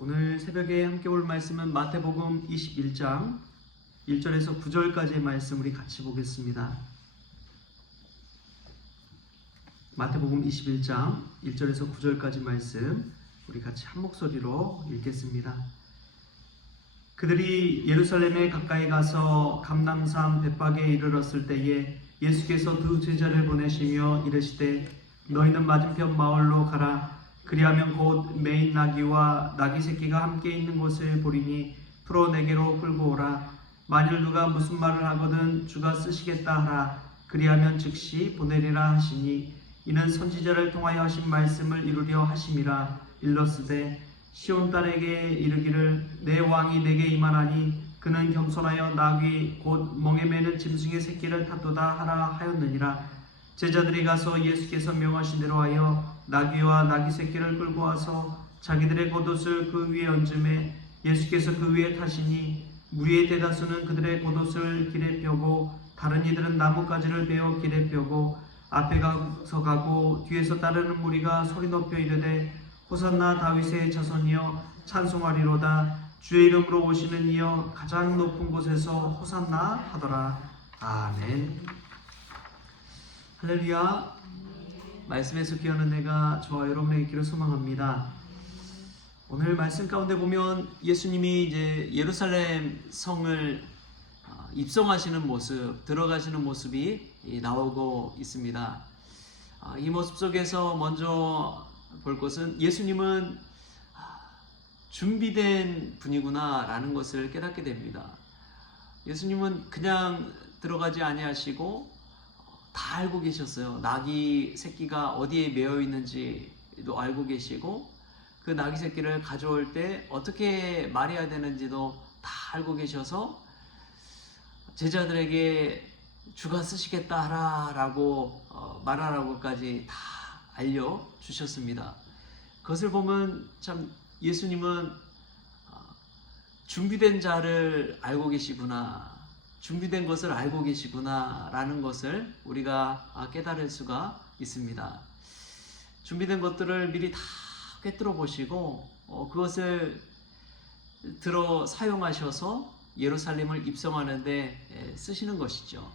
오늘 새벽에 함께 볼 말씀은 마태복음 21장 1절에서 9절까지의 말씀 우리 같이 보겠습니다. 마태복음 21장 1절에서 9절까지 말씀 우리 같이 한 목소리로 읽겠습니다. 그들이 예루살렘에 가까이 가서 감람산 벳박에 이르렀을 때에 예수께서 두 제자를 보내시며 이르시되 너희는 맞은편 마을로 가라. 그리하면 곧 매인 나귀와 나귀 새끼가 함께 있는 곳을 보리니 풀어 내게로 끌고 오라. 만일 누가 무슨 말을 하거든 주가 쓰시겠다 하라. 그리하면 즉시 보내리라 하시니 이는 선지자를 통하여 하신 말씀을 이루려 하심이라. 일러스되 시온 딸에게 이르기를 내 왕이 내게 임하나니 그는 겸손하여 나귀 곧 멍에 매는 짐승의 새끼를 탔도다 하라 하였느니라. 제자들이 가서 예수께서 명하신 대로 하여 나귀와 나귀 새끼를 끌고 와서 자기들의 겉옷을 그 위에 얹음에 예수께서 그 위에 타시니 무리의 대다수는 그들의 겉옷을 길에 펴고 다른 이들은 나뭇가지를 베어 길에 펴고 앞에 가서 가고 뒤에서 따르는 무리가 소리 높여 이르되 호산나 다윗의 자손이여 찬송하리로다. 주의 이름으로 오시는 이여 가장 높은 곳에서 호산나 하더라. 아멘. 할렐루야. 말씀에서 귀하는 내가 저와 여러분에게 있기를 소망합니다. 오늘 말씀 가운데 보면 예수님이 이제 예루살렘 성을 입성하시는 모습, 들어가시는 모습이 나오고 있습니다. 이 모습 속에서 먼저 볼 것은 예수님은 준비된 분이구나 라는 것을 깨닫게 됩니다. 예수님은 그냥 들어가지 아니하시고 다 알고 계셨어요. 나귀 새끼가 어디에 매여 있는지도 알고 계시고 그 나귀 새끼를 가져올 때 어떻게 말해야 되는지도 다 알고 계셔서 제자들에게 주가 쓰시겠다 하라라고 말하라고까지 다 알려주셨습니다. 그것을 보면 참 예수님은 준비된 자를 알고 계시구나, 준비된 것을 알고 계시구나 라는 것을 우리가 깨달을 수가 있습니다. 준비된 것들을 미리 다 꿰뚫어 보시고 그것을 들어 사용하셔서 예루살렘을 입성하는 데 쓰시는 것이죠.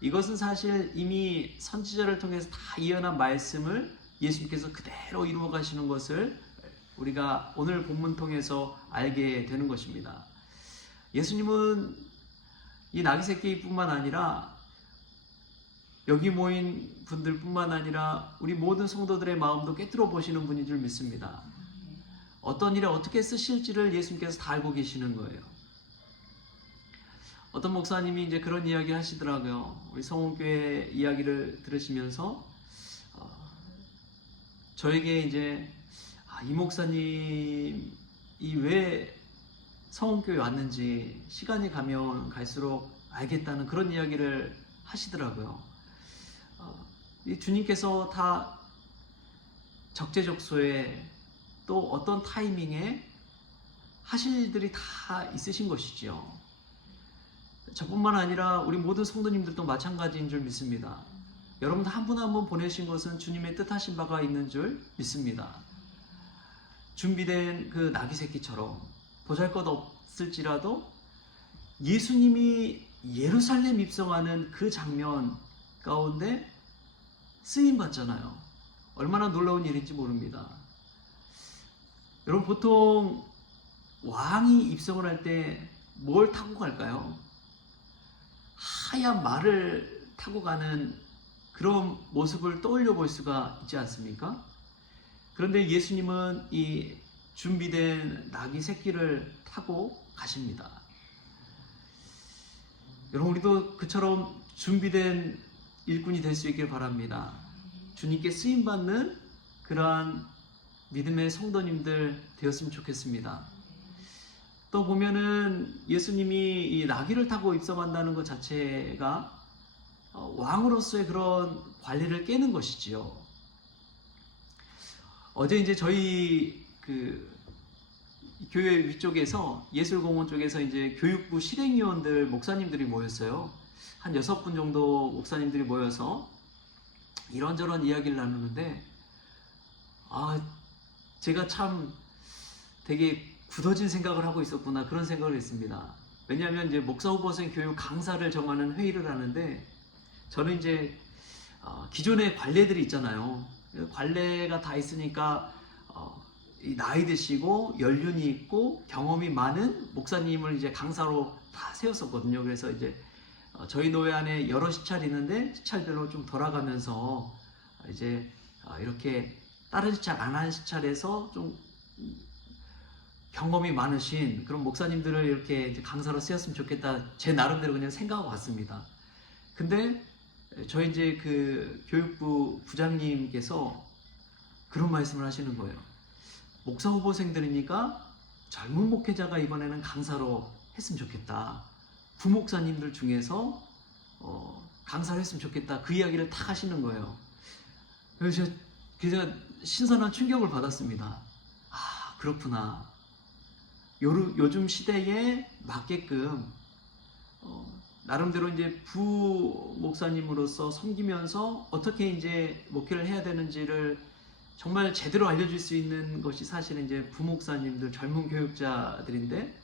이것은 사실 이미 선지자를 통해서 다 예언한 말씀을 예수님께서 그대로 이루어 가시는 것을 우리가 오늘 본문 통해서 알게 되는 것입니다. 예수님은 이 나귀 새끼뿐만 아니라 여기 모인 분들뿐만 아니라 우리 모든 성도들의 마음도 꿰뚫어 보시는 분인 줄 믿습니다. 어떤 일에 어떻게 쓰실지를 예수님께서 다 알고 계시는 거예요. 어떤 목사님이 이제 그런 이야기 하시더라고요. 우리 성원교회 이야기를 들으시면서 저에게 이제 이 목사님이 왜 성원교회 왔는지 시간이 가면 갈수록 알겠다는 그런 이야기를 하시더라고요. 이 주님께서 다 적재적소에 또 어떤 타이밍에 하실 일들이 다 있으신 것이죠. 저뿐만 아니라 우리 모든 성도님들도 마찬가지인 줄 믿습니다. 여러분 한 분 한 분 보내신 것은 주님의 뜻하신 바가 있는 줄 믿습니다. 준비된 그 나귀 새끼처럼 보잘것없을지라도 예수님이 예루살렘 입성하는 그 장면 가운데 쓰임 받잖아요. 얼마나 놀라운 일인지 모릅니다. 여러분 보통 왕이 입성을 할 때 뭘 타고 갈까요? 하얀 말을 타고 가는 그런 모습을 떠올려 볼 수가 있지 않습니까? 그런데 예수님은 이 준비된 나귀 새끼를 타고 가십니다. 여러분 우리도 그처럼 준비된 일꾼이 될 수 있길 바랍니다. 주님께 쓰임받는 그러한 믿음의 성도님들 되었으면 좋겠습니다. 또 보면은 예수님이 이 나귀를 타고 입성한다는 것 자체가 왕으로서의 그런 관리를 깨는 것이지요. 어제 이제 저희 그 교회 위쪽에서 예술공원 쪽에서 이제 교육부 실행위원들 목사님들이 모였어요. 한 6분 정도 목사님들이 모여서 이런저런 이야기를 나누는데 제가 참 되게 굳어진 생각을 하고 있었구나, 그런 생각을 했습니다. 왜냐하면 이제 목사 후보생 교육 강사를 정하는 회의를 하는데, 저는 이제 기존의 관례들이 있잖아요. 관례가 다 있으니까 이 나이 드시고 연륜이 있고 경험이 많은 목사님을 이제 강사로 다 세웠었거든요. 그래서 이제 저희 노회 안에 여러 시찰이 있는데 시찰별로 좀 돌아가면서 이제 이렇게 다른 시찰 안 한 시찰에서 좀 경험이 많으신 그런 목사님들을 이렇게 이제 강사로 쓰였으면 좋겠다, 제 나름대로 그냥 생각하고 왔습니다. 근데 저희 이제 그 교육부 부장님께서 그런 말씀을 하시는 거예요. 목사 후보생들이니까 젊은 목회자가 이번에는 강사로 했으면 좋겠다. 부목사님들 중에서 강사를 했으면 좋겠다. 그 이야기를 다 하시는 거예요. 그래서 제가 신선한 충격을 받았습니다. 아, 그렇구나. 요즘 시대에 맞게끔 나름대로 이제 부목사님으로서 섬기면서 어떻게 이제 목회를 해야 되는지를 정말 제대로 알려줄 수 있는 것이 사실은 이제 부목사님들, 젊은 교육자들인데,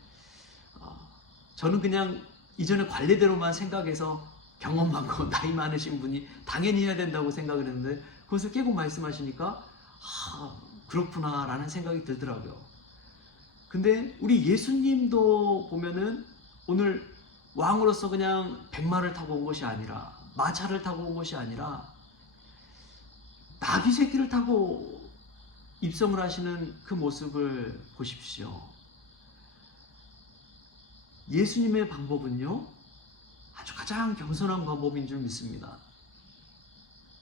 저는 그냥 이전에 관례대로만 생각해서 경험 많고 나이 많으신 분이 당연히 해야 된다고 생각을 했는데, 그것을 깨고 말씀하시니까 그렇구나 라는 생각이 들더라고요. 근데 우리 예수님도 보면은 오늘 왕으로서 그냥 백마를 타고 온 것이 아니라, 마차를 타고 온 것이 아니라 나귀 새끼를 타고 입성을 하시는 그 모습을 보십시오. 예수님의 방법은요, 아주 가장 겸손한 방법인 줄 믿습니다.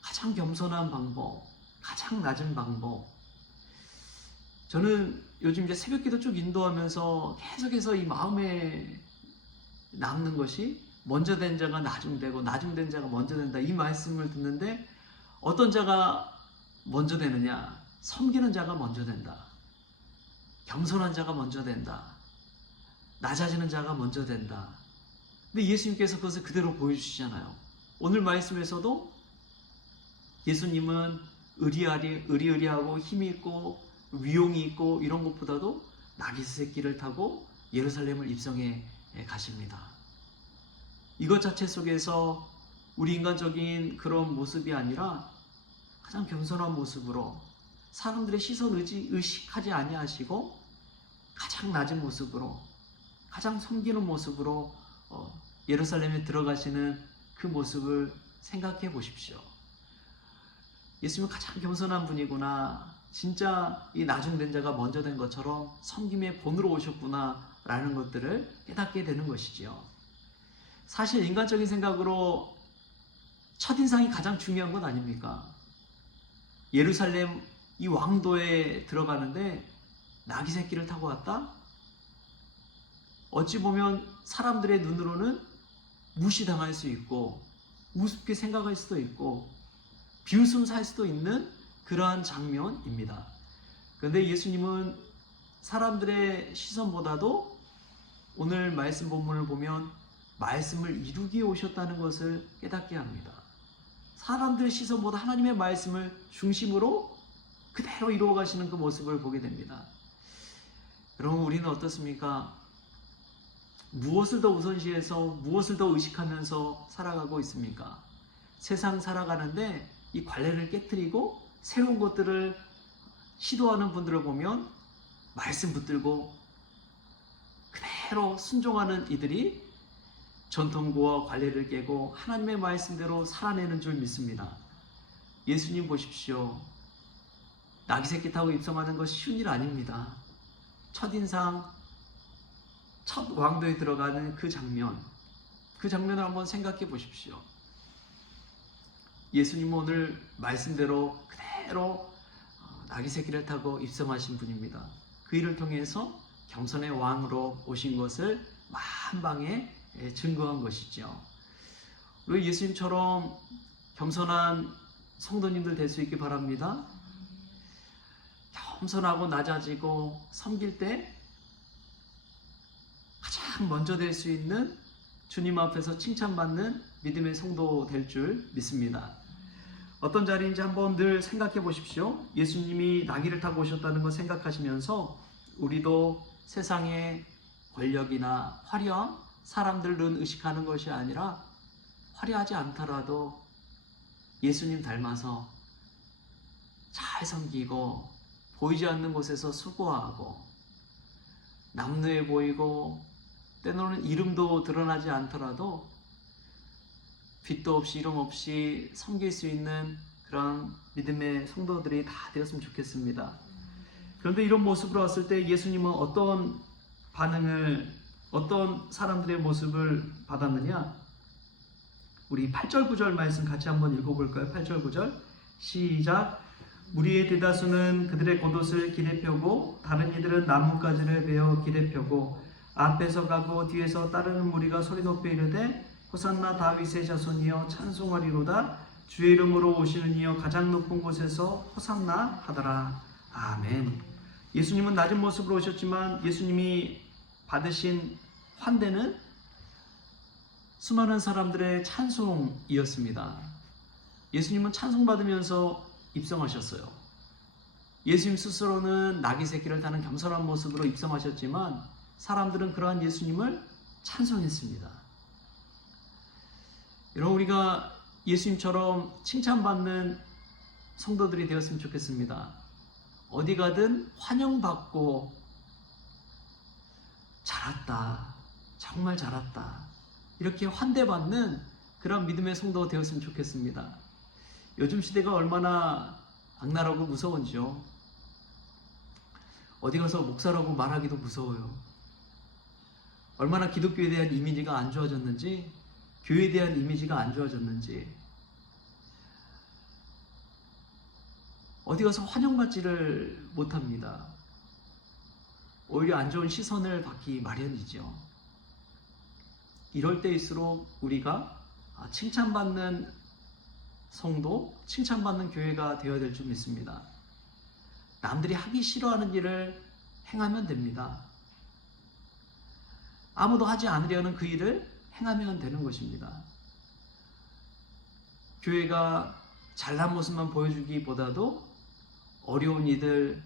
가장 겸손한 방법, 가장 낮은 방법. 저는 요즘 이제 새벽기도 쭉 인도하면서 계속해서 이 마음에 남는 것이, 먼저 된 자가 나중되고 나중된 자가 먼저 된다, 이 말씀을 듣는데, 어떤 자가 먼저 되느냐? 섬기는 자가 먼저 된다. 겸손한 자가 먼저 된다. 낮아지는 자가 먼저 된다. 근데 예수님께서 그것을 그대로 보여주시잖아요. 오늘 말씀에서도 예수님은 의리하고 힘이 있고 위용이 있고 이런 것보다도 나귀 새끼를 타고 예루살렘을 입성해 가십니다. 이것 자체 속에서 우리 인간적인 그런 모습이 아니라 가장 겸손한 모습으로, 사람들의 시선 의식하지 아니하시고 가장 낮은 모습으로, 가장 섬기는 모습으로 예루살렘에 들어가시는 그 모습을 생각해 보십시오. 예수님은 가장 겸손한 분이구나, 진짜 이 나중된 자가 먼저 된 것처럼 섬김의 본으로 오셨구나 라는 것들을 깨닫게 되는 것이지요. 사실 인간적인 생각으로 첫인상이 가장 중요한 것 아닙니까? 예루살렘 이 왕도에 들어가는데 나귀 새끼를 타고 왔다? 어찌 보면 사람들의 눈으로는 무시당할 수 있고 우습게 생각할 수도 있고 비웃음 살 수도 있는 그러한 장면입니다. 그런데 예수님은 사람들의 시선보다도 오늘 말씀 본문을 보면 말씀을 이루기에 오셨다는 것을 깨닫게 합니다. 사람들의 시선보다 하나님의 말씀을 중심으로 그대로 이루어 가시는 그 모습을 보게 됩니다. 여러분, 우리는 어떻습니까? 무엇을 더 우선시해서 무엇을 더 의식하면서 살아가고 있습니까? 세상 살아가는데 이 관례를 깨트리고 새로운 것들을 시도하는 분들을 보면 말씀 붙들고 그대로 순종하는 이들이 전통구와 관례를 깨고 하나님의 말씀대로 살아내는 줄 믿습니다. 예수님 보십시오. 나귀 새끼 타고 입성하는 것이 쉬운 일 아닙니다. 첫인상, 첫 왕도에 들어가는 그 장면을 한번 생각해 보십시오. 예수님은 오늘 말씀대로 그대로 나귀 새끼를 타고 입성하신 분입니다. 그 일을 통해서 겸손의 왕으로 오신 것을 만방에 증거한 것이죠. 우리 예수님처럼 겸손한 성도님들 될 수 있길 바랍니다. 겸손하고 낮아지고 섬길 때 가장 먼저 될 수 있는, 주님 앞에서 칭찬받는 믿음의 성도 될 줄 믿습니다. 어떤 자리인지 한번 늘 생각해 보십시오. 예수님이 나귀를 타고 오셨다는 걸 생각하시면서 우리도 세상의 권력이나 화려함, 사람들은 의식하는 것이 아니라 화려하지 않더라도 예수님 닮아서 잘 섬기고 보이지 않는 곳에서 수고하고 남루해 보이고 때로는 이름도 드러나지 않더라도 빛도 없이 이름 없이 섬길 수 있는 그런 믿음의 성도들이 다 되었으면 좋겠습니다. 그런데 이런 모습으로 왔을 때 예수님은 어떤 반응을, 어떤 사람들의 모습을 받았느냐? 우리 8절 9절 말씀 같이 한번 읽어볼까요? 8절 9절 시작. 무리의 대다수는 그들의 겉옷을 길에 펴고 다른 이들은 나뭇가지를 베어 길에 펴고 앞에서 가고 뒤에서 따르는 무리가 소리 높여 이르되 호산나 다윗의 자손이여 찬송하리로다. 주의 이름으로 오시는 이여 가장 높은 곳에서 호산나 하더라. 아멘. 예수님은 낮은 모습으로 오셨지만 예수님이 받으신 환대는 수많은 사람들의 찬송이었습니다. 예수님은 찬송받으면서 입성하셨어요. 예수님 스스로는 나귀 새끼를 타는 겸손한 모습으로 입성하셨지만 사람들은 그러한 예수님을 찬송했습니다. 여러분, 우리가 예수님처럼 칭찬받는 성도들이 되었으면 좋겠습니다. 어디 가든 환영받고 잘했다, 정말 잘했다, 이렇게 환대받는 그런 믿음의 성도가 되었으면 좋겠습니다. 요즘 시대가 얼마나 악랄하고 무서운지요. 어디 가서 목사라고 말하기도 무서워요. 얼마나 기독교에 대한 이미지가 안 좋아졌는지, 교회에 대한 이미지가 안 좋아졌는지, 어디 가서 환영받지를 못합니다. 오히려 안 좋은 시선을 받기 마련이죠. 이럴 때일수록 우리가 칭찬받는 성도, 칭찬받는 교회가 되어야 될 줄 믿습니다. 남들이 하기 싫어하는 일을 행하면 됩니다. 아무도 하지 않으려는 그 일을 행하면 되는 것입니다. 교회가 잘난 모습만 보여주기보다도 어려운 이들,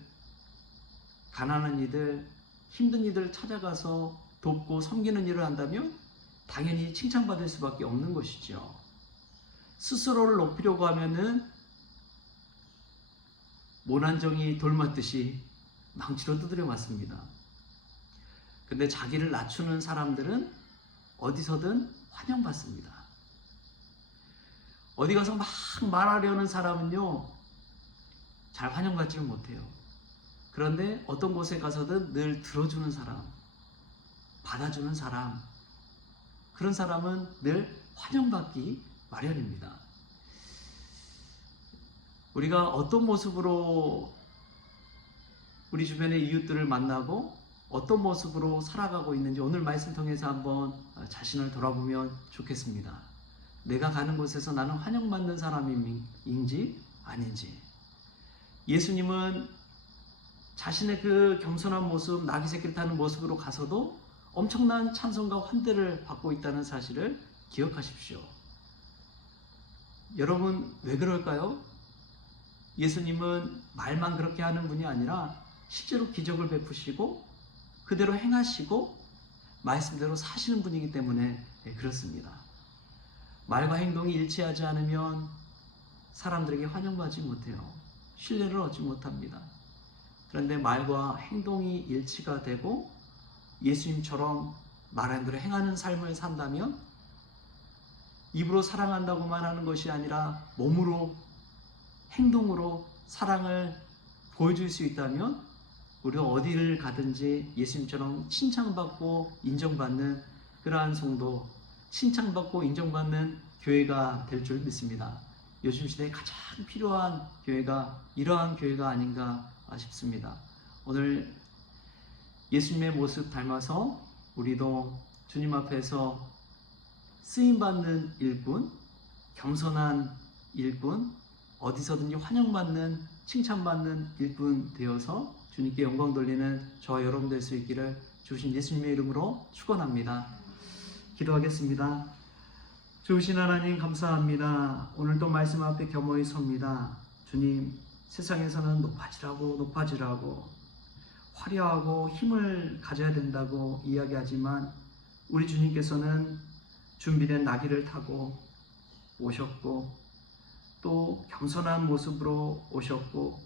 가난한 이들, 힘든 이들 찾아가서 돕고 섬기는 일을 한다면 당연히 칭찬받을 수밖에 없는 것이죠. 스스로를 높이려고 하면은 모난정이 돌맞듯이 망치로 두드려 맞습니다. 근데 자기를 낮추는 사람들은 어디서든 환영받습니다. 어디 가서 막 말하려는 사람은요, 잘 환영받지는 못해요. 그런데 어떤 곳에 가서든 늘 들어주는 사람, 받아주는 사람, 그런 사람은 늘 환영받기 마련입니다. 우리가 어떤 모습으로 우리 주변의 이웃들을 만나고 어떤 모습으로 살아가고 있는지 오늘 말씀 통해서 한번 자신을 돌아보면 좋겠습니다. 내가 가는 곳에서 나는 환영받는 사람인지 아닌지. 예수님은 자신의 그 겸손한 모습, 나귀 새끼를 타는 모습으로 가서도 엄청난 찬송과 환대를 받고 있다는 사실을 기억하십시오. 여러분, 왜 그럴까요? 예수님은 말만 그렇게 하는 분이 아니라 실제로 기적을 베푸시고 그대로 행하시고 말씀대로 사시는 분이기 때문에 그렇습니다. 말과 행동이 일치하지 않으면 사람들에게 환영받지 못해요. 신뢰를 얻지 못합니다. 그런데 말과 행동이 일치가 되고 예수님처럼 말한 대로 행하는 삶을 산다면 입으로 사랑한다고만 하는 것이 아니라 몸으로, 행동으로 사랑을 보여줄 수 있다면 우리가 어디를 가든지 예수님처럼 칭찬받고 인정받는 그러한 성도, 칭찬받고 인정받는 교회가 될 줄 믿습니다. 요즘 시대에 가장 필요한 교회가 이러한 교회가 아닌가 싶습니다. 오늘 예수님의 모습 닮아서 우리도 주님 앞에서 쓰임받는 일꾼, 겸손한 일꾼, 어디서든지 환영받는, 칭찬받는 일꾼 되어서 주님께 영광 돌리는 저와 여러분 될 수 있기를 주신 예수님의 이름으로 축원합니다. 기도하겠습니다. 주신 하나님 감사합니다. 오늘도 말씀 앞에 겸허히 섭니다. 주님, 세상에서는 높아지라고 화려하고 힘을 가져야 된다고 이야기하지만 우리 주님께서는 준비된 나귀를 타고 오셨고 또 겸손한 모습으로 오셨고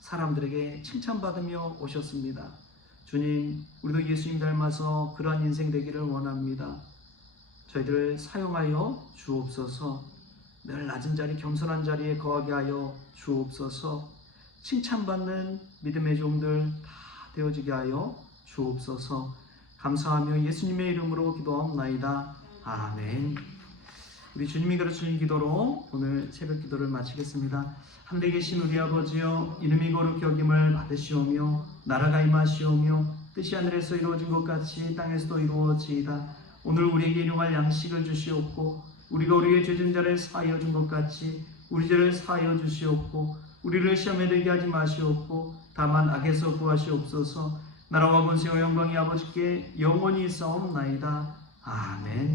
사람들에게 칭찬받으며 오셨습니다. 주님, 우리도 예수님 닮아서 그러한 인생 되기를 원합니다. 저희들을 사용하여 주옵소서. 늘 낮은 자리, 겸손한 자리에 거하게 하여 주옵소서. 칭찬받는 믿음의 종들 다 되어지게 하여 주옵소서. 감사하며 예수님의 이름으로 기도하옵나이다. 아멘. 우리 주님이 가르치는 기도로 오늘 새벽 기도를 마치겠습니다. 하늘에 계신 우리 아버지여, 이름이 거룩히 여김을 받으시오며 나라가 임하시오며 뜻이 하늘에서 이루어진 것 같이 땅에서도 이루어지이다. 오늘 우리에게 일용할 양식을 주시옵고 우리가 우리의 죄진 자를 사하여 준 것 같이 우리 죄를 사하여 주시옵고 우리를 시험에 들게 하지 마시옵고 다만 악에서 구하시옵소서. 나라와 권세와 영광이 아버지께 영원히 있사옵나이다. 아멘.